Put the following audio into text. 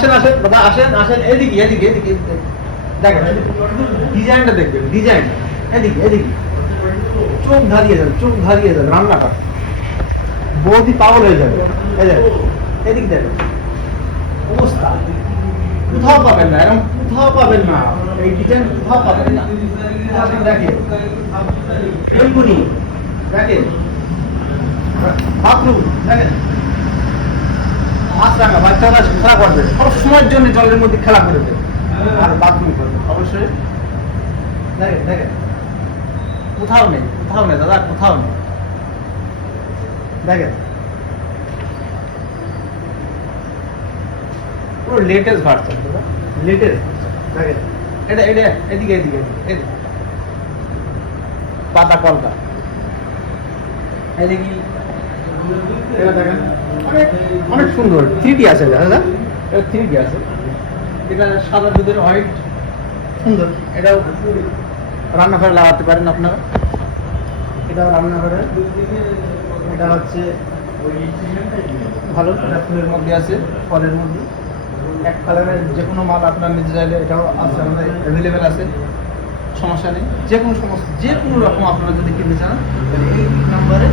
আসেন আসেন দাদা, আসেন আসেন, এদিকে এদিকে এদিকে দেখেন, ডিজাইনটা দেখবেন, ডিজাইন এদিকে এদিকে, চোখ ধারিয়ে যাবে, চোখ ধারিয়ে যাবে রান্নাটা, বৌদি পাগল হয়ে যাবে। এই যে এদিকে দেখেন অবস্থা, কোথাও পাবেন না, এরকম কোথাও পাবেন না, এই ডিজাইন কোথাও পাবেন না। দেখেন বেলকুনি দেখেন, বাথরুম দেখেন, মাছ রাখা, বাচ্চারা খেলা করবে সব সময়ের জন্য, জলের মধ্যে খেলা করবে আর বাথরুম করবে অবশ্যই। দেখেন দেখেন, কোথাও নেই, কোথাও নেই দাদা, কোথাও নেই। দেখেন পুরো লেটেস্ট ভার্সন দাদা, লেটেস্ট। দেখেন এটা এটা এদিকে এদিকে এদিকে, পাতা কলকা এদিকে, এটা দেখেন অনেক অনেক সুন্দর, 3D আছে দাদা, এটা 3D আছে, এটা সাদা দুধের হোয়াইট, সুন্দর। এটাও রান্নাঘরে লাগাতে পারেন আপনারা, এটাও রান্নাঘরে। এটা হচ্ছে ভালো, এটা ফুলের মধ্যে আছে, ফলের মধ্যে, এক কালারের যে কোনো মাল আপনার নিতে চাইলে এটাও আছে, আমাদের অ্যাভেলেবেল আছে, সমস্যা নেই। যে কোনো সমস্যা, যে কোনো রকম আপনারা যদি কিনতে চান তাহলে এই নাম্বারে